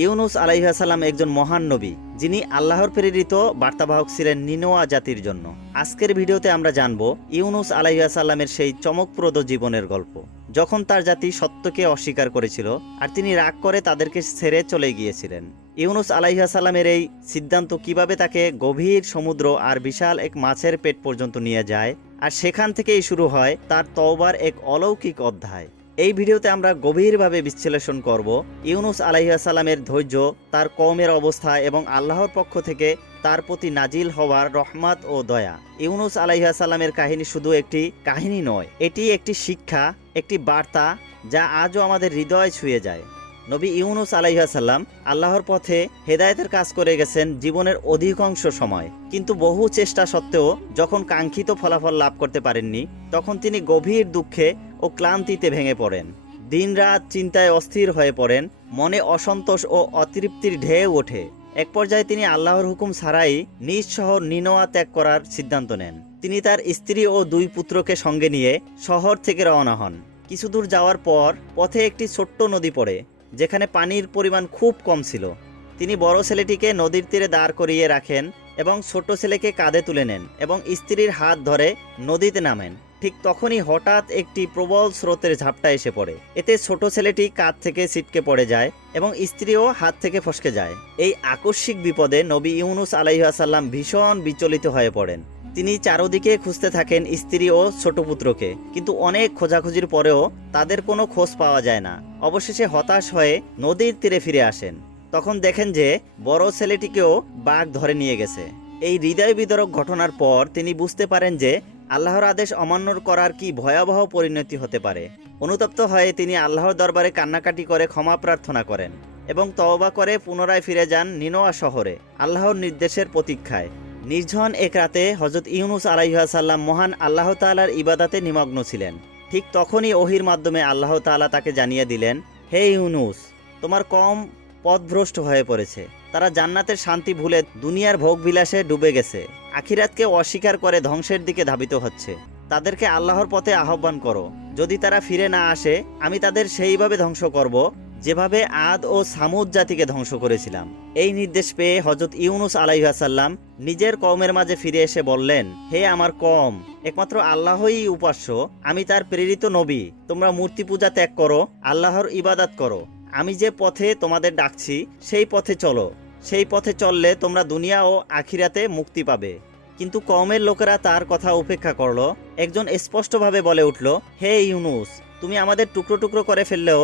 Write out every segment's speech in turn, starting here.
ইউনুস আলাইহিস সালাম একজন মহান নবী, যিনি আল্লাহর প্রেরিত বার্তাবাহক ছিলেন নিনোয়া জাতির জন্য। আজকের ভিডিওতে আমরা জানব ইউনুস আলাইহিস সালামের সেই চমকপ্রদ জীবনের গল্প, যখন তার জাতি সত্যকে অস্বীকার করেছিল আর তিনি রাগ করে তাদেরকে ছেড়ে চলে গিয়েছিলেন। ইউনুস আলাইহিস সালামের এই সিদ্ধান্ত কিভাবে তাকে গভীর সমুদ্র আর বিশাল এক মাছের পেট পর্যন্ত নিয়ে যায়, আর সেখান থেকেই শুরু হয় তার তওবার এক অলৌকিক অধ্যায়। এই ভিডিওতে আমরা গভীরভাবে বিশ্লেষণ করব ইউনুস আলাইহিস সালামের ধৈর্য, তার কওমের অবস্থা এবং আল্লাহর পক্ষ থেকে তার প্রতি নাজিল হওয়ার রহমত ও দয়া। ইউনুস আলাইহিস সালামের কাহিনী শুধু একটি কাহিনী নয়, এটি একটি শিক্ষা, একটি বার্তা যা আজও আমাদের হৃদয় ছুঁয়ে যায়। নবী ইউনুস আলাইহিস সালাম আল্লাহর পথে হেদায়েতের কাজ করে গেছেন জীবনের অধিকাংশ সময়, কিন্তু বহু চেষ্টা সত্ত্বেও যখন কাঙ্ক্ষিত ফলাফল লাভ করতে পারেননি, তখন তিনি গভীর দুঃখে ও ক্লান্তিতে ভেঙে পড়েন। দিনরাত চিন্তায় অস্থির হয়ে পড়েন, মনে অসন্তোষ ও অতৃপ্তির ঢেউ ওঠে। এক পর্যায়ে তিনি আল্লাহর হুকুম ছাড়াই নিজ শহর নিনোয়া ত্যাগ করার সিদ্ধান্ত নেন। তিনি তার স্ত্রী ও দুই পুত্রকে সঙ্গে নিয়ে শহর থেকে রওনা হন। কিছু দূর যাওয়ার পর পথে একটি ছোট্ট নদী পড়ে, যেখানে পানির পরিমাণ খুব কম ছিল। তিনি বড় ছেলেটিকে নদীর তীরে দাঁড় করিয়ে রাখেন এবং ছোট ছেলেকে কাঁধে তুলে নেন এবং স্ত্রীর হাত ধরে নদীতে নামেন। ঠিক তখনই হঠাৎ একটি প্রবল স্রোতের ঝাপটা এসে পড়ে। এতে ছোট ছেলেটি কাঁধ থেকে ছিটকে পড়ে যায় এবং স্ত্রীও হাত থেকে ফসকে যায়। এই আকস্মিক বিপদে নবী ইউনুস আলাইহিস সালাম ভীষণ বিচলিত হয়ে পড়েন। তিনি চারদিকে খুঁজতে থাকেন স্ত্রী ও ছোট পুত্রকে, কিন্তু অনেক খোঁজাখুঁজির পরেও তাদের কোনো খোঁজ পাওয়া যায় না। অবশেষে হতাশ হয়ে নদীর তীরে ফিরে আসেন। তখন দেখেন যে বড় ছেলেটিকেও বাঘ ধরে নিয়ে গেছে। এই হৃদয় বিদারক ঘটনার পর তিনি বুঝতে পারেন যে আল্লাহর আদেশ অমান্য করার কি ভয়াবহ পরিণতি হতে পারে। অনুতপ্ত হয়ে তিনি আল্লাহর দরবারে কান্নাকাটি করে ক্ষমা প্রার্থনা করেন এবং তওবা করে পুনরায় ফিরে যান নিনোয়া শহরে আল্লাহর নির্দেশের প্রতীক্ষায়। নির্জন এক রাতে হযরত ইউনুস আলাইহিস সালাম মহান আল্লাহ তাআলার ইবাদতে নিমগ্ন ছিলেন। ঠিক তখনই ওহির মাধ্যমে আল্লাহ তাআলা তাকে জানিয়ে দিলেন, হে ইউনুস, তোমার কওম পথভ্রষ্ট হয়ে পড়েছে। তারা জান্নাতের শান্তি ভুলে দুনিয়ার ভোগবিলাসে ডুবে গেছে, আখিরাতকে অস্বীকার করে ধ্বংসের দিকে ধাবিত হচ্ছে। তাদেরকে আল্লাহর পথে আহ্বান করো। যদি তারা ফিরে না আসে, আমি তাদের সেইভাবে ধ্বংস করব যেভাবে আদ ও সামুদ জাতিকে ধ্বংস করেছিলাম। এই নির্দেশ পেয়ে হযরত ইউনুস আলাইহিস সালাম নিজের কওমের মাঝে ফিরে এসে বললেন, হে আমার কওম, একমাত্র আল্লাহই উপাস্য, আমি তার প্রেরিত নবী। তোমরা মূর্তি পূজা ত্যাগ করো, আল্লাহর ইবাদত করো। আমি যে পথে তোমাদের ডাকছি সেই পথে চলো। সেই পথে চললে তোমরা দুনিয়া ও আখিরাতে মুক্তি পাবে। কিন্তু কওমের লোকেরা তার কথা উপেক্ষা করলো। একজন স্পষ্টভাবে বলে উঠল, হে ইউনুস, তুমি আমাদের টুকরো টুকরো করে ফেললেও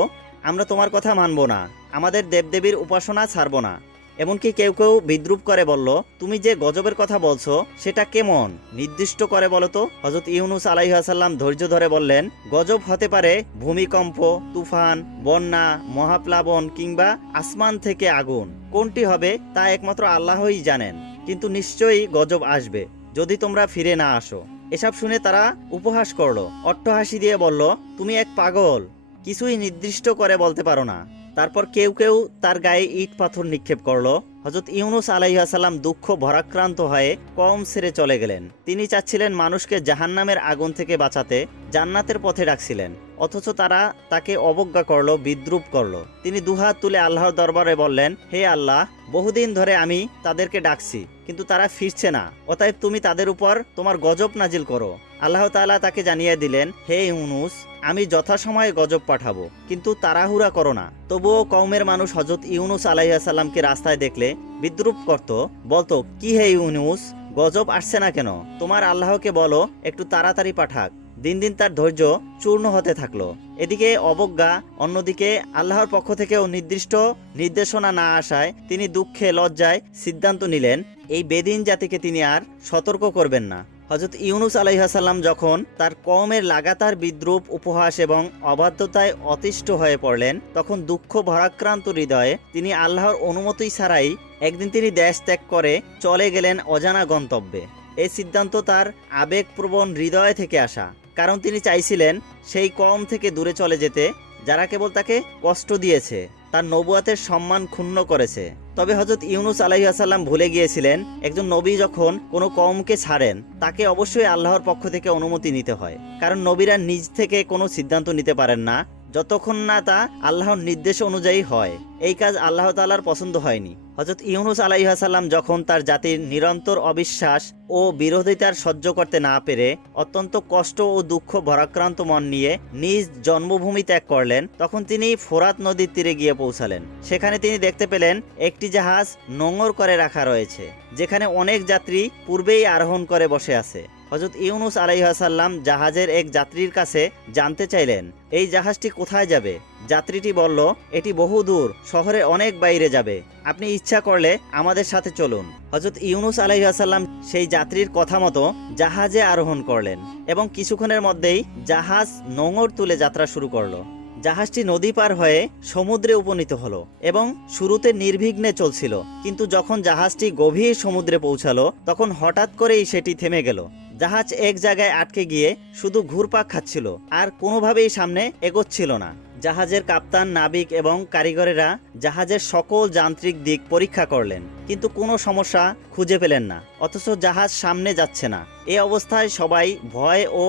আমরা তোমার কথা মানব না, আমাদের দেবদেবীর উপাসনা ছাড়ব না। এমনকি কেউ কেউ বিদ্রুপ করে বলল, তুমি যে গজবের কথা বলছো সেটা কেমন, নির্দিষ্ট করে বলো তো। হযরত ইউনুস আলাইহিস সালাম ধৈর্য ধরে বললেন, গজব হতে পারে ভূমিকম্প, তুফান, বন্যা, মহাপ্লাবন কিংবা আসমান থেকে আগুন। কোনটি হবে তা একমাত্র আল্লাহই জানেন, কিন্তু নিশ্চয়ই গজব আসবে যদি তোমরা ফিরে না আসো। এসব শুনে তারা উপহাস করলো, অট্টহাসি দিয়ে বলল, তুমি এক পাগল, কিছুই নির্দিষ্ট করে বলতে পারো না। তারপর কেউ কেউ তার গায়ে ইট পাথর নিক্ষেপ করলো। হযরত ইউনুস আলাইহিস সালাম দুঃখ ভরাক্রান্ত হয়ে কওম ছেড়ে চলে গেলেন। তিনি চাচ্ছিলেন মানুষকে জাহান্নামের আগুন থেকে বাঁচাতে, জান্নাতের পথে ডাকছিলেন, অথচ তারা তাকে অবজ্ঞা করলো, বিদ্রুপ করলো। তিনি দুহাত তুলে আল্লাহর দরবারে বললেন, হে আল্লাহ, বহুদিন ধরে আমি তাদেরকে ডাকছি, কিন্তু তারা ফিরছে না। অতএব তুমি তাদের উপর তোমার গজব নাজিল করো। আল্লাহ তাআলা তাকে জানিয়ে দিলেন, হে ইউনুস, আমি যথাসময়ে গজব পাঠাবো, কিন্তু তাড়াহুড়া করো না। তবুও কওমের মানুষ হযরত ইউনুস আলাইহিস সালামকে রাস্তায় দেখলে বিদ্রুপ করত, বলতো, কি হে ইউনুস, গজব আসছে না কেন? তোমার আল্লাহকে বলো একটু তাড়াতাড়ি পাঠাক। দিন দিন তার ধৈর্য চূর্ণ হতে থাকলো। এদিকে অবজ্ঞা, অন্যদিকে আল্লাহর পক্ষ থেকেও নির্দিষ্ট নির্দেশনা না আসায় তিনি দুঃখে লজ্জায় সিদ্ধান্ত নিলেন, এই বেদিন জাতিকে তিনি আর সতর্ক করবেন না। হযরত ইউনুস আলাইহিস সালাম যখন তার কওমের লাগাতার বিদ্রুপ, উপহাস এবং অবাধ্যতায় অতিষ্ঠ হয়ে পড়লেন, তখন দুঃখ ভরাক্রান্ত হৃদয়ে তিনি আল্লাহর অনুমতি ছাড়াই একদিন তিনি দেশ ত্যাগ করে চলে গেলেন অজানা গন্তব্যে। এই সিদ্ধান্ত তার আবেগপ্রবণ হৃদয় থেকে আসা, কারণ তিনি চাইছিলেন সেই কওম থেকে দূরে চলে যেতে যারা কেবল তাকে কষ্ট দিয়েছে, তার নবুয়াতের সম্মান ক্ষুণ্ণ করেছে। তবে হযরত ইউনুস আলাইহিস সালাম ভুলে গিয়েছিলেন, একজন নবী যখন কোনো কওমকে ছাড়েন তাকে অবশ্যই আল্লাহর পক্ষ থেকে অনুমতি নিতে হয়, কারণ নবীরা নিজ থেকে কোনো সিদ্ধান্ত নিতে পারেন না, যতক্ষণ না তা আল্লাহর নির্দেশ অনুযায়ী হয়। এই কাজ আল্লাহ তাআলার পছন্দ হয়নি। হযরত ইউনুস আলাইহিস সালাম যখন তার জাতির নিরন্তর অবিশ্বাস ও বিরোধিতার সহ্য করতে না পেরে অত্যন্ত কষ্ট ও দুঃখ ভারাক্রান্ত মন নিয়ে নিজ জন্মভূমি ত্যাগ করলেন, তখন তিনি ফোরাত নদীর তীরে গিয়ে পৌঁছালেন। সেখানে তিনি দেখতে পেলেন একটি জাহাজ নোঙর করে রাখা রয়েছে, যেখানে অনেক যাত্রী পূর্বেই আরোহণ করে বসে আছে। হযরত ইউনুস আলাইহিস সালাম জাহাজের এক যাত্রীর কাছে জানতে চাইলেন, এই জাহাজটি কোথায় যাবে? যাত্রীটি বলল, এটি বহুদূর শহরের অনেক বাইরে যাবে, আপনি ইচ্ছা করলে আমাদের সাথে চলুন। হযরত ইউনুস আলাইহিস সালাম সেই যাত্রীর কথা মতো জাহাজে আরোহণ করলেন এবং কিছুক্ষণের মধ্যেই জাহাজ নোঙর তুলে যাত্রা শুরু করলো। জাহাজটি নদী পার হয়ে সমুদ্রে উপনীত হলো এবং শুরুতে নির্বিঘ্নে চলছিল, কিন্তু যখন জাহাজটি গভীর সমুদ্রে পৌঁছালো তখন হঠাৎ করেই সেটি থেমে গেল। জাহাজ এক জায়গায় আটকে গিয়ে শুধু ঘুরপাক খাচ্ছিল আর কোনোভাবেই সামনে এগোচ্ছিল না। জাহাজের কাপ্তান, নাবিক এবং কারিগরেরা জাহাজের সকল যান্ত্রিক দিক পরীক্ষা করলেন, কিন্তু কোনো সমস্যা খুঁজে পেলেন না, অথচ জাহাজ সামনে যাচ্ছে না। এই অবস্থায় সবাই ভয় ও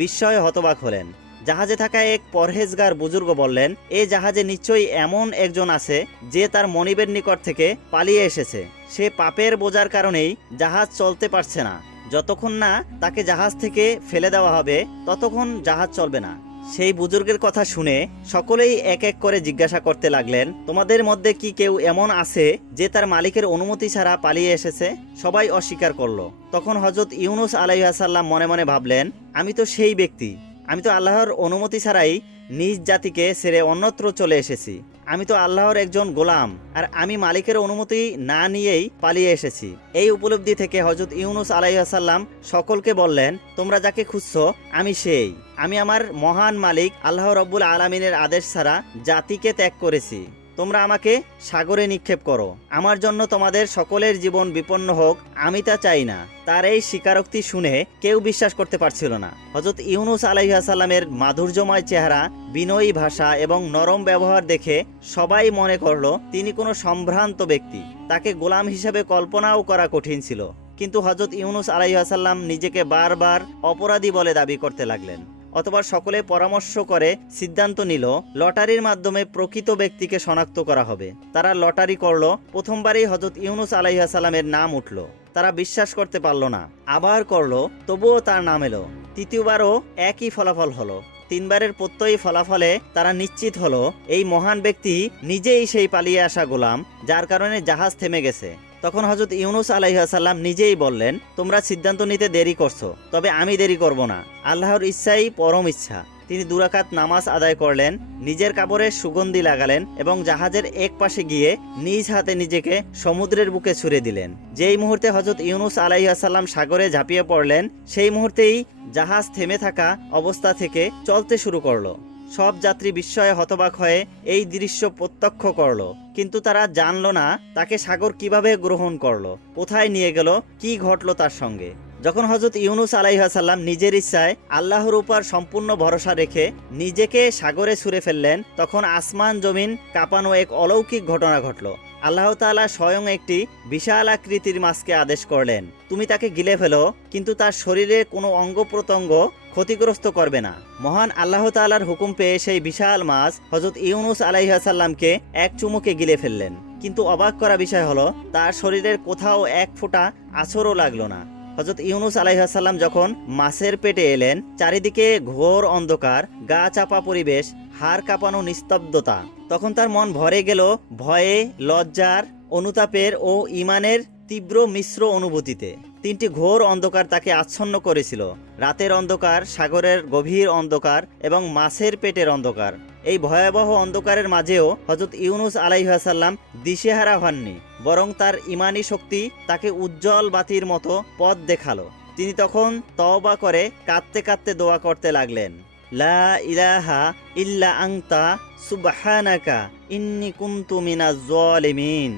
বিস্ময়ে হতবাক হলেন। জাহাজে থাকা এক পরহেজগার বুজুর্গ বললেন, এই জাহাজে নিশ্চয়ই এমন একজন আছে যে তার মনিবের নিকট থেকে পালিয়ে এসেছে। সে পাপের বোঝার কারণেই জাহাজ চলতে পারছে না। যতক্ষণ না তাকে জাহাজ থেকে ফেলে দেওয়া হবে ততক্ষণ জাহাজ চলবে না। সেই বুজুর্গের কথা শুনে সকলেই এক এক করে জিজ্ঞাসা করতে লাগলেন, তোমাদের মধ্যে কি কেউ এমন আছে যে তার মালিকের অনুমতি ছাড়া পালিয়ে এসেছে? সবাই অস্বীকার করলো। তখন হযরত ইউনুস আলাইহিস সালাম মনে মনে ভাবলেন, আমি তো সেই ব্যক্তি, আমি তো আল্লাহর অনুমতি ছাড়াই নিজ জাতিকে ছেড়ে অন্যত্র চলে এসেছি। আমি তো আল্লাহর একজন গোলাম, আর আমি মালিকের অনুমতি না নিয়েই পালিয়ে এসেছি। এই উপলব্ধি থেকে হযরত ইউনুস আলাইহিস সালাম সকলকে বললেন, তোমরা যাকে খুঁজছো আমি সেই। আমি আমার মহান মালিক আল্লাহ রব্বুল আলামিনের আদেশ ছাড়া জাতিকে ত্যাগ করেছি। তোমরা আমাকে সাগরে নিক্ষেপ করো, আমার জন্য তোমাদের সকলের জীবন বিপন্ন হোক, আমি তা চাই না। তার এই স্বীকারোক্তি শুনে কেউ বিশ্বাস করতে পারছিল না। হযরত ইউনুস আলাইহিস সালামের মাধুর্যময় চেহারা, বিনয়ী ভাষা এবং নরম ব্যবহার দেখে সবাই মনে করলো তিনি কোনো সম্ভ্রান্ত ব্যক্তি। তাকে গোলাম হিসেবে কল্পনাও করা কঠিন ছিল। কিন্তু হযরত ইউনুস আলাইহিস সালাম নিজেকে বারবার অপরাধী বলে দাবি করতে লাগলেন। অথবা সকলে পরামর্শ করে সিদ্ধান্ত নিল লটারির মাধ্যমে প্রকৃত ব্যক্তিকে শনাক্ত করা হবে। তারা লটারি করলো। প্রথমবারই হযরত ইউনুস আলাইহিস সালামের নাম উঠল। তারা বিশ্বাস করতে পারল না। আবার করলো, তবুও তার নাম এলো। তৃতীয়বারও একই ফলাফল হলো। তিনবারের প্রত্যয়ী ফলাফলে তারা নিশ্চিত হলো এই মহান ব্যক্তি নিজেই সেই পালিয়ে আসা গোলাম, যার কারণে জাহাজ থেমে গেছে। তখন হযরত ইউনুস আলাইহিস সালাম নিজেই বললেন, তোমরা সিদ্ধান্ত নিতে দেরি করছো, তবে আমি দেরি করব না। আল্লাহর ইচ্ছাই পরম ইচ্ছা। তিনি দুরাকাত নামাজ আদায় করলেন, নিজের কাপড়ে সুগন্ধি লাগালেন এবং জাহাজের এক পাশে গিয়ে নিজ হাতে নিজেকে সমুদ্রের বুকে ছুঁড়ে দিলেন। যেই মুহূর্তে হযরত ইউনুস আলাইহিস সালাম সাগরে ঝাঁপিয়ে পড়লেন, সেই মুহূর্তেই জাহাজ থেমে থাকা অবস্থা থেকে চলতে শুরু করলো। সব যাত্রী বিস্ময়ে হতবাক হয়ে এই দৃশ্য প্রত্যক্ষ করলো, কিন্তু তারা জানলো না তাকে সাগর কিভাবে গ্রহণ করলো, কোথায় নিয়ে গেল, কি ঘটলো তার সঙ্গে। যখন হযরত ইউনুস আলাইহিস সালাম নিজের ইচ্ছায় আল্লাহর উপর সম্পূর্ণ ভরসা রেখে নিজেকে সাগরে ছুঁড়ে ফেললেন, তখন আসমান জমিন কাঁপানো এক অলৌকিক ঘটনা ঘটল। আল্লাহ তাআলা স্বয়ং একটি বিশাল আকৃতির মাছকে আদেশ করলেন, তুমি তাকে গিলে ফেলো, কিন্তু তার শরীরে কোনো অঙ্গ প্রত্যঙ্গ ক্ষতিগ্রস্ত করবে না। মহান আল্লাহ তাআলার হুকুম পেয়ে সেই বিশাল মাছ হযরত ইউনুস আলাইহিস সালামকে এক চুমুকে গিলে ফেললেন। কিন্তু অবাক করা বিষয় হলো, তার শরীরের কোথাও এক ফোঁটা আছরও লাগলো না। হযরত ইউনুস আলাইহিস সালাম যখন মাছের পেটে এলেন, চারিদিকে ঘোর অন্ধকার, গা চাপা পরিবেশ, হাড় কাঁপানো নিস্তব্ধতা। তখন তার মন ভরে গেল ভয়ে, লজ্জার, অনুতাপের ও ঈমানের তীব্র মিশ্র অনুভূতিতে। তিনটি ঘোর অন্ধকার তাকে আচ্ছন্ন করেছিল: রাতের অন্ধকার, সাগরের গভীর অন্ধকার এবং মাছের পেটের অন্ধকার। এই ভয়াবহ অন্ধকারের মাঝেও হযরত ইউনুস আলাইহিস সালাম দিশেহারা হননি, বরং তার ঈমানী শক্তি তাকে উজ্জ্বল বাতির মতো পথ দেখালো। তিনি তখন তওবা করে কাঁদতে কাঁদতে দোয়া করতে লাগলেন, লা ইলাহা ইল্লা আনতা সুবহানাকা ইন্নী কুনতু মিনাজ জালিমিন।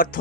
অর্থ,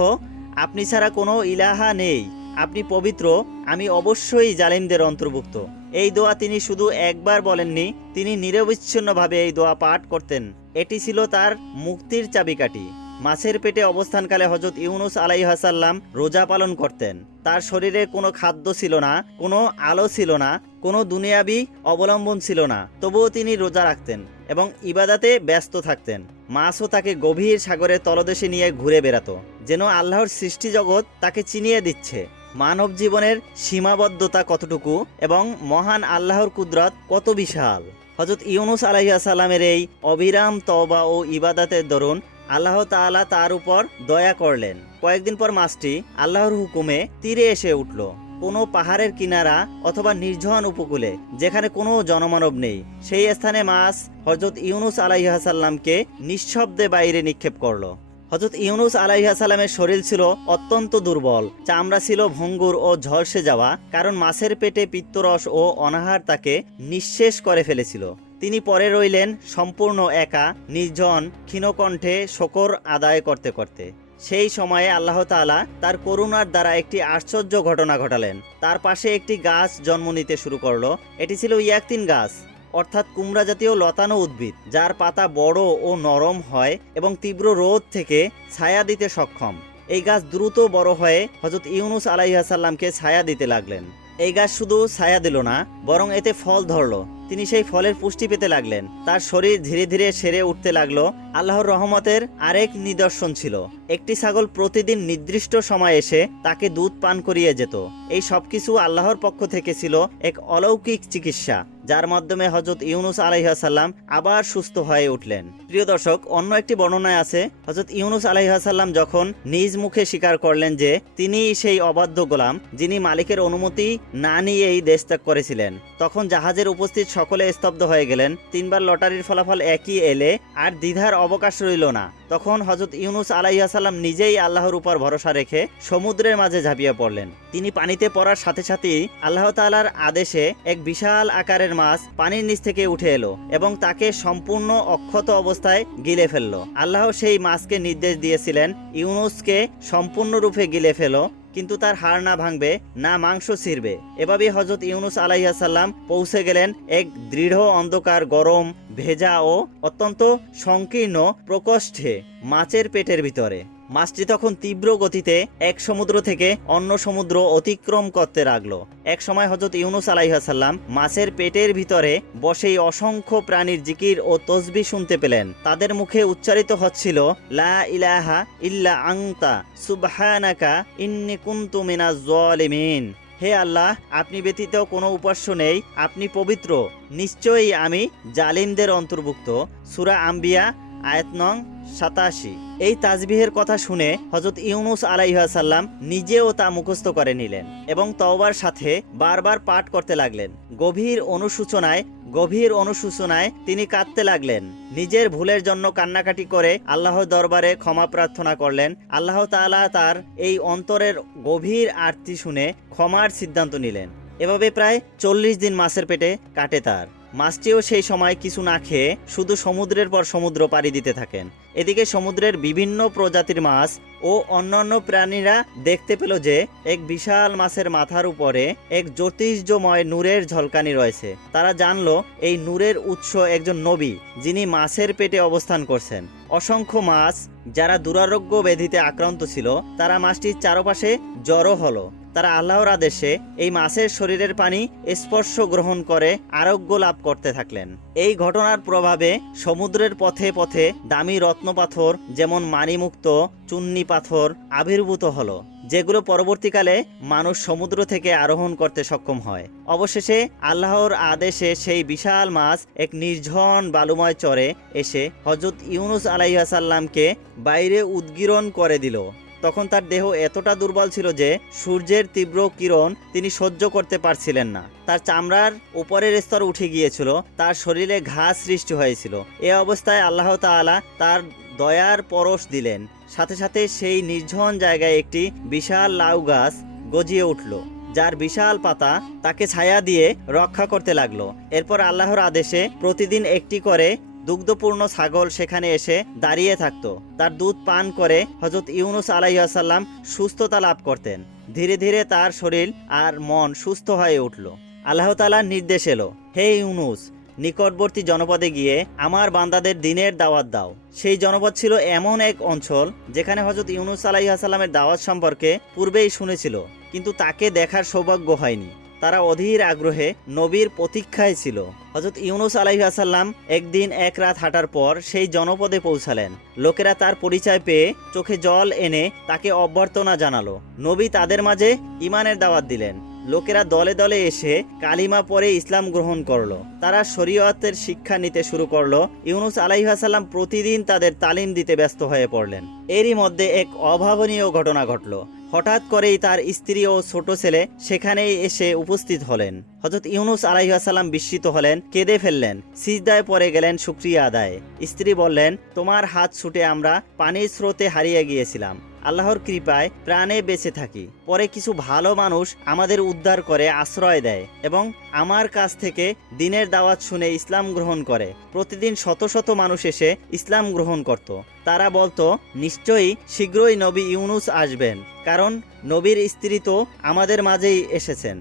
আপনি ছাড়া কোনো ইলাহা নেই, আপনি পবিত্র, আমি অবশ্যই জালিমদের অন্তর্ভুক্ত। এই দোয়া তিনি শুধু একবার বলেননি, তিনি নিরবিচ্ছিন্নভাবে এই দোয়া পাঠ করতেন। এটি ছিল তার মুক্তির চাবিকাঠি। মাছের পেটে অবস্থানকালে হযরত ইউনুস আলাইহিস সালাম রোজা পালন করতেন। তার শরীরে কোনো খাদ্য ছিল না, কোনো আলো ছিল না, কোনো দুনিয়াবি অবলম্বন ছিল না, তবুও তিনি রোজা রাখতেন এবং ইবাদাতে ব্যস্ত থাকতেন। মাছও তাকে গভীর সাগরের তলদেশে নিয়ে ঘুরে বেড়াতো, যেন আল্লাহর সৃষ্টি জগৎ তাকে চিনিয়ে দিচ্ছে মানব জীবনের সীমাবদ্ধতা কতটুকু এবং মহান আল্লাহর কুদরত কত বিশাল। হযরত ইউনুস আলাইহিস সালামের এই অবিরাম তওবা ও ইবাদতের দরুন আল্লাহ তাআলা তার উপর দয়া করলেন। কয়েকদিন পর মাছটি আল্লাহর হুকুমে তীরে এসে উঠল, কোনো পাহাড়ের কিনারা অথবা নির্জন উপকূলে যেখানে কোনো জনমানব নেই। সেই স্থানে মাছ হযরত ইউনুস আলাইহিস সালামকে নিঃশব্দে বাইরে নিক্ষেপ করলো। হযরত ইউনুস আলাইহিস সালামের শরীর ছিল অত্যন্ত দুর্বল, চামড়া ছিল ভঙ্গুর ও ঝলসে যাওয়া, কারণ মাছের পেটে পিত্তরস ও অনাহার তাকে নিঃশেষ করে ফেলেছিল। তিনি পরে রইলেন সম্পূর্ণ একা, নির্জন, ক্ষীণকণ্ঠে শকর আদায় করতে করতে। সেই সময়ে আল্লাহ তাআলা তার করুণার দ্বারা একটি আশ্চর্য ঘটনা ঘটালেন। তার পাশে একটি গাছ জন্ম নিতে শুরু করলো। এটি ছিল ইয়াকতিন গাছ, অর্থাৎ কুমড়া জাতীয় লতানো উদ্ভিদ, যার পাতা বড় ও নরম হয় এবং তীব্র রোদ থেকে ছায়া দিতে সক্ষম। এই গাছ দ্রুত বড় হয়ে হযরত ইউনুস আলাইহিস সালামকে ছায়া দিতে লাগলেন। এই গাছ শুধু ছায়া দিল না, বরং এতে ফল ধরলো। তিনি সেই ফলের পুষ্টি পেতে লাগলেন। তার শরীর ধীরে ধীরে সেরে উঠতে লাগলো। আল্লাহর রহমতের আরেক নিদর্শন ছিল, একটি ছাগল প্রতিদিন নির্দিষ্ট সময় এসে তাকে দুধ পান করিয়ে যেত। এই সবকিছু আল্লাহর পক্ষ থেকে ছিল এক অলৌকিক চিকিৎসা, যার মাধ্যমে হযরত ইউনুস আলাইহিস সালাম আবার সুস্থ হয়ে উঠলেন। প্রিয় দর্শক, অন্য একটি বর্ণনায় আছে হযরত ইউনুস আলাইহিস সালাম যখন নিজ মুখে স্বীকার করলেন যে তিনি সেই অবাধ্য গোলাম যিনি মালিকের অনুমতি না নিয়েই দেশ ত্যাগ করেছিলেন, তখন জাহাজের উপস্থিত সকলে স্তব্ধ হয়ে গেলেন। 3 বার লটারির ফলাফল একই এলে আর দ্বিধার অবকাশ রইল না। তখন হযরত ইউনুস আলাইহিস সালাম নিজেই আল্লাহর উপর ভরসা রেখে সমুদ্রের মাঝে ঝাঁপিয়ে পড়লেন। তিনি পানিতে পড়ার সাথে সাথেই আল্লাহ তাআলার আদেশে এক বিশাল আকারের মাছ পানির নিচ থেকে উঠে এলো এবং তাকে সম্পূর্ণ অক্ষত অবস্থায় গিলে ফেলল। আল্লাহ সেই মাছকে নির্দেশ দিয়েছিলেন, ইউনুসকে সম্পূর্ণরূপে গিলে ফেলো, কিন্তু তার হাড় না ভাঙবে, না মাংস ছিঁড়বে। এভাবে হযরত ইউনুস আলাইহিস সালাম পৌঁছে গেলেন এক দৃঢ় অন্ধকার, গরম, ভেজা ও অত্যন্ত সংকীর্ণ প্রকোষ্ঠে মাছের পেটের ভিতরে। মাছটি তখন তীব্র গতিতে এক সমুদ্র থেকে অন্য সমুদ্র অতিক্রম করতে লাগলো। এক সময় হযরত ইউনুস আলাইহিস সালাম মাছের পেটের ভিতরে বসেই অসংখ্য প্রাণীর জিকির ও তসবিহ শুনতে পেলেন। তাদের মুখে উচ্চারিত হচ্ছিল, লা ইলাহা ইল্লা আনতা সুবহানাকা ইন্নী কুনতু মিনাজ জালিমিন। হে আল্লাহ, আপনি ব্যতীত কোনো উপাস্য নেই, আপনি পবিত্র, নিশ্চয়ই আমি জালিমদের অন্তর্ভুক্ত। সূরা আম্বিয়া আয়াত নং 87। এই তাসবিহের কথা শুনে হযরত ইউনুস আলাইহিস সালাম নিজেও তা মুখস্থ করে নিলেন এবং তওবার সাথে বারবার পাঠ করতে লাগলেন। গভীর অনুশোচনায় তিনি কাঁদতে লাগলেন। নিজের ভুলের জন্য কান্নাকাটি করে আল্লাহর দরবারে ক্ষমা প্রার্থনা করলেন। আল্লাহ তাআলা তার এই অন্তরের গভীর আরতি শুনে ক্ষমার সিদ্ধান্ত নিলেন। এভাবে প্রায় 40 দিন মাছের পেটে কাটে তার। মাছটিও সেই সময় কিছু না খেয়ে শুধু সমুদ্রের পর সমুদ্র পাড়ি দিতে থাকেন। এদিকে সমুদ্রের বিভিন্ন প্রজাতির মাছ ও অন্যান্য প্রাণীরা দেখতে পেল যে এক বিশাল মাছের মাথার উপরে এক জ্যোতিষময় নূরের ঝলকানি রয়েছে। তারা জানলো এই নূরের উৎস একজন নবী, যিনি মাছের পেটে অবস্থান করছেন। অসংখ্য মাছ যারা দুরারোগ্য ব্যাধিতে আক্রান্ত ছিল, তারা মাছটির চারপাশে জড়ো হলো। তারা আল্লাহর আদেশে এই মাছের শরীরের পানি স্পর্শ গ্রহণ করে আরোগ্য লাভ করতে থাকলেন। এই ঘটনার প্রভাবে সমুদ্রের পথে পথে দামি রত্নপাথর যেমন মানিমুক্ত, চুন্নি পাথর আবির্ভূত হলো, যেগুলো পরবর্তীকালে মানুষ সমুদ্র থেকে আরোহণ করতে সক্ষম হয়। অবশেষে আল্লাহর আদেশে সেই বিশাল মাছ এক নির্জন বালুময় চরে এসে হযরত ইউনুস আলাইহিস সালামকে বাইরে উদগীরণ করে দিল। তখন তার দেহ এতটা দুর্বল ছিল যে সূর্যের তীব্র কিরণ তিনি সহ্য করতে পারছিলেন না। তার চামড়ার উপরের স্তর উঠে গিয়েছিল, তার শরীরে ঘা সৃষ্টি হয়েছিল। এ অবস্থায় আল্লাহ তাআলা তার দয়ার পরশ দিলেন। সাথে সাথে সেই নির্জন জায়গায় একটি বিশাল লাউ গাছ গজিয়ে উঠল, যার বিশাল পাতা তাকে ছায়া দিয়ে রক্ষা করতে লাগলো। এরপর আল্লাহর আদেশে প্রতিদিন একটি করে দুগ্ধপূর্ণ ছাগল সেখানে এসে দাঁড়িয়ে থাকতো। তার দুধ পান করে হযরত ইউনুস আলাইহিস সালাম সুস্থতা লাভ করতেন। ধীরে ধীরে তার শরীর আর মন সুস্থ হয়ে উঠল। আল্লাহ তাআলার নির্দেশ এলো, হে ইউনুস, নিকটবর্তী জনপদে গিয়ে আমার বান্দাদের দ্বীনের দাওয়াত দাও। সেই জনপদ ছিল এমন এক অঞ্চল যেখানে হযরত ইউনুস আলাইহিস সালামের দাওয়াত সম্পর্কে পূর্বেই শুনেছিল, কিন্তু তাকে দেখার সৌভাগ্য হয়নি। তারা অধীর আগ্রহে নবীর প্রতীক্ষায় ছিল। হযরত ইউনুস আলাইহিস সালাম একদিন এক রাত হাঁটার পর সেই জনপদে পৌঁছালেন। লোকেরা তার পরিচয় পেয়ে চোখে জল এনে তাকে অভ্যর্থনা জানালো। নবী তাদের মাঝে ঈমানের দাওয়াত দিলেন। লোকেরা দলে দলে এসে কালিমা পড়ে ইসলাম গ্রহণ করলো। তারা শরীয়তের শিক্ষা নিতে শুরু করলো। ইউনুস আলাইহিস সালাম প্রতিদিন তাদের তালিম দিতে ব্যস্ত হয়ে পড়লেন। এরই মধ্যে এক অভাবনীয় ঘটনা ঘটলো। হঠাৎ করেই তার স্ত্রী ও ছোট ছেলে সেখানেই এসে উপস্থিত হলেন। হযরত ইউনুস আলাইহিস সালাম বিস্মিত হলেন, কেঁদে ফেললেন, সিজদায় পড়ে গেলেন শুকরিয়া আদায়। স্ত্রী বললেন, তোমার হাত ছুটে আমরা পানির স্রোতে হারিয়ে গিয়েছিলাম, আল্লাহর কৃপায় প্রাণে বেঁচে থাকি। পরে কিছু ভালো মানুষ আমাদের উদ্ধার করে আশ্রয় দেয় এবং আমার কাছ থেকে দ্বীনের দাওয়াত শুনে ইসলাম গ্রহণ করে। প্রতিদিন শত শত মানুষ এসে ইসলাম গ্রহণ করত। তারা বলতো, নিশ্চয়ই শীঘ্রই নবী ইউনুস আসবেন, কারণ নবীর স্ত্রী তো আমাদের মাঝেই এসেছেন।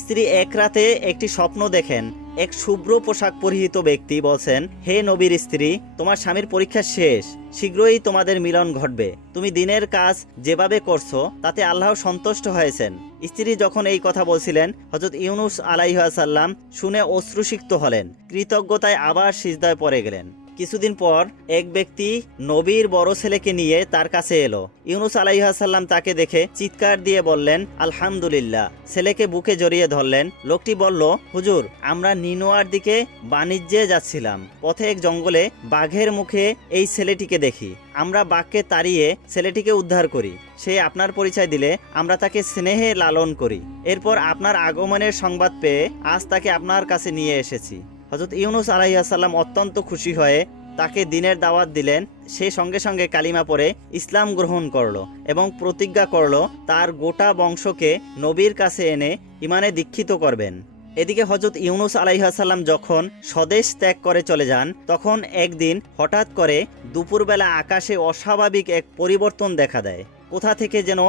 স্ত্রী এক রাতে একটি স্বপ্ন দেখেন। এক শুভ্র পোশাক পরিহিত ব্যক্তি বলছেন, হে নবীর স্ত্রী, তোমার স্বামীর পরীক্ষা শেষ, শীঘ্রই তোমাদের মিলন ঘটবে। তুমি দ্বীনের কাজ যেভাবে করছো তাতে আল্লাহ সন্তুষ্ট হয়েছেন। স্ত্রী যখন এই কথা বলছিলেন, হযরত ইউনুস আলাইহিস সালাম শুনে অশ্রুসিক্ত হলেন, কৃতজ্ঞতায় আবার সিজদায় পড়ে গেলেন। কিছুদিন পর এক ব্যক্তি নবীর বড় ছেলেকে নিয়ে তার কাছে এলো। ইউনুস আলাইহিস সালাম তাকে দেখে চিৎকার দিয়ে বললেন, আলহামদুলিল্লাহ। ছেলেকে বুকে জড়িয়ে ধরলেন। লোকটি বলল, হুজুর, আমরা নিনোয়ার দিকে বাণিজ্যে যাচ্ছিলাম। পথে এক জঙ্গলে বাঘের মুখে এই ছেলেটিকে দেখি। আমরা বাঘকে তাড়িয়ে ছেলেটিকে উদ্ধার করি। সে আপনার পরিচয় দিলে আমরা তাকে স্নেহে লালন করি। এরপর আপনার আগমনের সংবাদ পেয়ে আজ তাকে আপনার কাছে নিয়ে এসেছি। হযরত ইউনুস আলাইহিস সালাম অত্যন্ত খুশি হয়ে তাকে দ্বীনের দাওয়াত দিলেন। সে সঙ্গে সঙ্গে কালিমা পড়ে ইসলাম গ্রহণ করলো এবং প্রতিজ্ঞা করলো তার গোটা বংশকে নবীর কাছে এনে ঈমানে দীক্ষিত করবেন। এদিকে হযরত ইউনুস আলাইহিস সালাম যখন স্বদেশ ত্যাগ করে চলে যান, তখন একদিন হঠাৎ করে দুপুরবেলা আকাশে অস্বাভাবিক এক পরিবর্তন দেখা দেয়। কোথা থেকে যেন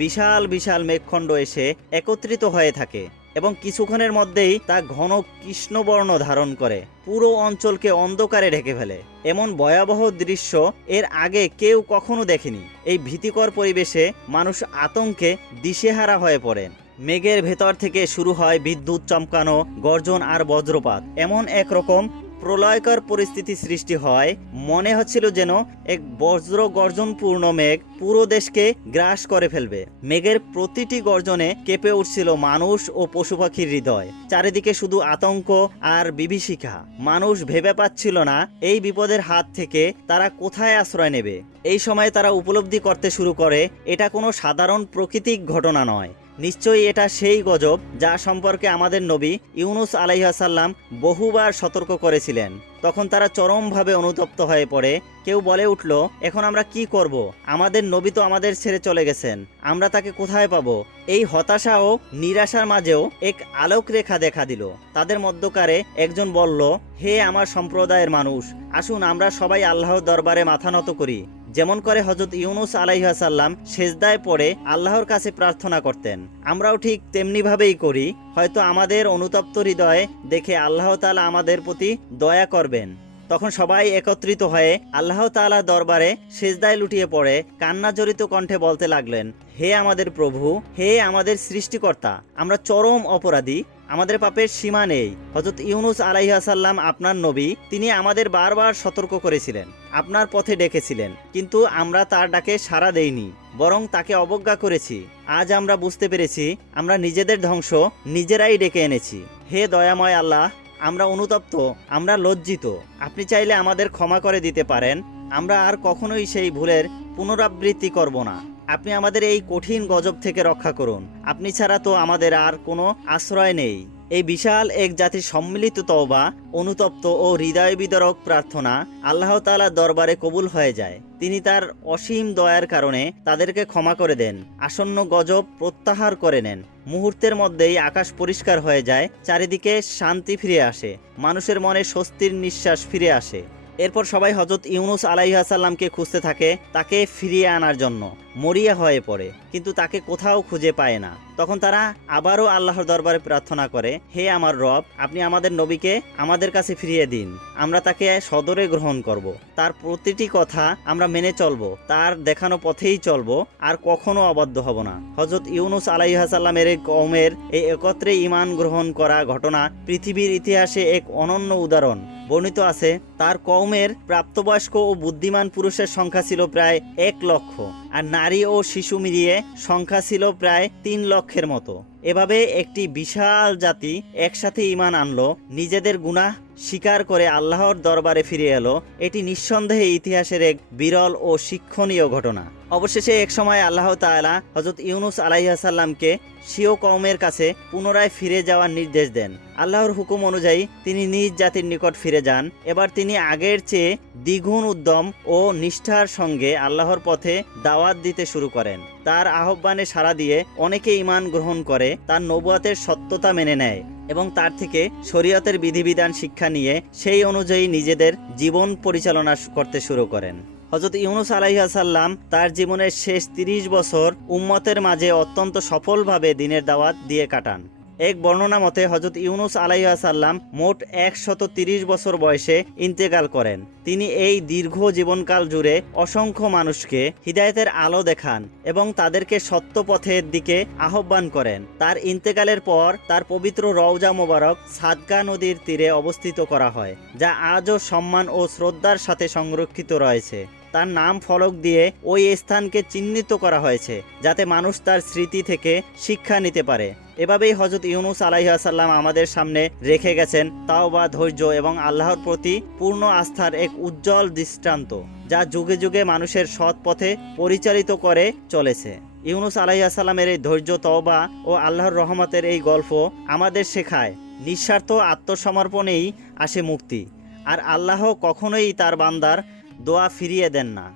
বিশাল বিশাল মেঘখণ্ড এসে একত্রিত হয়ে থাকে এবং কিছুক্ষণের মধ্যেই তা ঘন কৃষ্ণবর্ণ ধারণ করে পুরো অঞ্চলকে অন্ধকারে ঢেকে ফেলে। এমন ভয়াবহ দৃশ্য এর আগে কেউ কখনো দেখেনি। এই ভীতিকর পরিবেশে মানুষ আতঙ্কে দিশেহারা হয়ে পড়েন। মেঘের ভেতর থেকে শুরু হয় বিদ্যুৎ চমকানো, গর্জন আর বজ্রপাত। এমন একরকম প্রলয়কর পরিস্থিতি সৃষ্টি হয়, মনে হচ্ছিল যেন এক বজ্র গর্জনপূর্ণ মেঘ পুরো দেশকে গ্রাস করে ফেলবে। মেঘের প্রতিটি গর্জনে কেঁপে উঠছিল মানুষ ও পশু পাখির হৃদয়। চারিদিকে শুধু আতঙ্ক আর বিভীষিকা। মানুষ ভেবে পাচ্ছিল না এই বিপদের হাত থেকে তারা কোথায় আশ্রয় নেবে। এই সময় তারা উপলব্ধি করতে শুরু করে এটা কোনো সাধারণ প্রাকৃতিক ঘটনা নয়, নিশ্চয়ই এটা সেই গজব যা সম্পর্কে আমাদের নবী ইউনুস আলাইহিস সালাম বহুবার সতর্ক করেছিলেন। তখন তারা চরমভাবে অনুতপ্ত হয়ে পড়ে। কেউ বলে উঠল, এখন আমরা কি করব? আমাদের নবী তো আমাদের ছেড়ে চলে গেছেন, আমরা তাকে কোথায় পাবো? এই হতাশা ও নিরাশার মাঝেও এক আলোক রেখা দেখা দিল। তাদের মধ্যকারে একজন বলল, হে আমার সম্প্রদায়ের মানুষ, আসুন আমরা সবাই আল্লাহর দরবারে মাথা নত করি। যেমন করে হযরত ইউনুস আলাইহিস সালাম সেজদায় পড়ে আল্লাহর কাছে প্রার্থনা করতেন, আমরাও ঠিক তেমনিভাবেই করি। হয়তো আমাদের অনুতপ্ত হৃদয়ে দেখে আল্লাহ তাআলা আমাদের প্রতি দয়া করবেন। তখন সবাই একত্রিত হয়ে আল্লাহ তাআলার দরবারে সেজদায় লুটিয়ে পড়ে কান্না জড়িত কণ্ঠে বলতে লাগলেন, হে আমাদের প্রভু, হে আমাদের সৃষ্টিকর্তা, আমরা চরম অপরাধী, আমাদের পাপের সীমা নেই। হযরত ইউনুস আলাইহিস সালাম আপনার নবী, তিনি আমাদের বারবার সতর্ক করেছিলেন, আপনার পথে ডেকেছিলেন, কিন্তু আমরা তার ডাকে সাড়া দেইনি, বরং তাকে অবজ্ঞা করেছি। আজ আমরা বুঝতে পেরেছি আমরা নিজেদের ধ্বংস নিজেরাই ডেকে এনেছি। হে দয়াময় আল্লাহ, আমরা অনুতপ্ত, আমরা লজ্জিত। আপনি চাইলে আমাদের ক্ষমা করে দিতে পারেন। আমরা আর কখনোই সেই ভুলের পুনরাবৃত্তি করব না। আপনি আমাদের এই কঠিন গজব থেকে রক্ষা করুন। আপনি ছাড়া তো আমাদের আর কোনো আশ্রয় নেই। এই বিশাল এক জাতির সম্মিলিত তওবা, অনুতপ্ত ও হৃদয় বিদারক প্রার্থনা আল্লাহ তাআলার দরবারে কবুল হয়ে যায়। তিনি তার অসীম দয়ার কারণে তাদেরকে ক্ষমা করে দেন, আসন্ন গজব প্রত্যাহার করে নেন। মুহূর্তের মধ্যেই আকাশ পরিষ্কার হয়ে যায়, চারিদিকে শান্তি ফিরে আসে, মানুষের মনে স্বস্তির নিঃশ্বাস ফিরে আসে। এরপর সবাই হযরত ইউনুস আলাইহিস সালামকে খুঁজতে থাকে, তাকে ফিরিয়ে আনার জন্য মরিয়া হয়ে পড়ে, কিন্তু তাকে কোথাও খুঁজে পায় না। তখন তারা আবারও আল্লাহর দরবারে প্রার্থনা করে, হে আমার রব, আপনি আমাদের নবীকে আমাদের কাছে ফিরিয়ে দিন, আমরা তাকে সদরে গ্রহণ করব, তার প্রতিটি কথা আমরা মেনে চলব, তার দেখানো পথেই চলব, আর কখনো অবাধ্য হব না। হযরত ইউনুস আলাইহিস সালামের এই কওমের এই একত্রে ঈমান গ্রহণ করা ঘটনা পৃথিবীর ইতিহাসে এক অনন্য উদাহরণ। বর্ণিত আছে, তার কওমের প্রাপ্তবয়স্ক ও বুদ্ধিমান পুরুষের সংখ্যা ছিল প্রায় 1 লক্ষ, আর নারী ও শিশু মিলিয়ে সংখ্যা ছিল প্রায় 3 লক্ষের মতো। এভাবে একটি বিশাল জাতি একসাথে ঈমান আনলো, নিজেদের গুনাহ স্বীকার করে আল্লাহর দরবারে ফিরে এলো। এটি নিঃসন্দেহে ইতিহাসের এক বিরল ও শিক্ষণীয় ঘটনা। অবশেষে এক সময় আল্লাহ তাআলা হযরত ইউনুস আলাইহিস সালামকে স্বীয় কওমের কাছে পুনরায় ফিরে যাওয়ার নির্দেশ দেন। আল্লাহর হুকুম অনুযায়ী তিনি নিজ জাতির নিকট ফিরে যান। এবার তিনি আগের চেয়ে দ্বিগুণ উদ্যম ও নিষ্ঠার সঙ্গে আল্লাহর পথে দাওয়াত দিতে শুরু করেন। তার আহ্বানে সাড়া দিয়ে অনেকে ঈমান গ্রহণ করে, তার নবুয়াতের সত্যতা মেনে নেয় এবং তার থেকে শরীয়তের বিধিবিধান শিক্ষা নিয়ে সেই অনুযায়ী নিজেদের জীবন পরিচালনা করতে শুরু করেন। হযরত ইউনুস আলাইহিস সালাম তার জীবনের শেষ 30 বছর উম্মতের মাঝে অত্যন্ত সফলভাবে দ্বীনের দাওয়াত দিয়ে কাটান। এক বর্ণনা মতে হযরত ইউনুস আলাইহিস সালাম মোট 130 বছর বয়সে ইন্তেকাল করেন। তিনি এই দীর্ঘ জীবনকাল জুড়ে অসংখ্য মানুষকে হিদায়াতের আলো দেখান এবং তাদেরকে সত্য পথের দিকে আহ্বান করেন। তার ইন্তেকালের পর তার পবিত্র রওজা মোবারক সাদকা নদীর তীরে অবস্থিত করা হয়, যা আজও সম্মান ও শ্রদ্ধার সাথে সংরক্ষিত রয়েছে। তার নাম ফলক দিয়ে ওই স্থানকে চিহ্নিত করা হয়েছে, যাতে মানুষ তার স্মৃতি থেকে শিক্ষা নিতে পারে। এভাবেই হযরত ইউনুস আলাইহিস সালাম আমাদের সামনে রেখে গেছেন তাওবা, ধৈর্য এবং আল্লাহর প্রতি পূর্ণ আস্থার এক উজ্জ্বল দৃষ্টান্ত, যা যুগে যুগে মানুষের সৎ পথে পরিচালিত করে চলেছে। ইউনুস আলাইহিস সালামের এই ধৈর্য, তওবা ও আল্লাহর রহমতের এই গল্প আমাদের শেখায়, নিঃস্বার্থ আত্মসমর্পণেই আসে মুক্তি, আর আল্লাহ কখনোই তার বান্দার দোয়া ফিরিয়ে দেন না।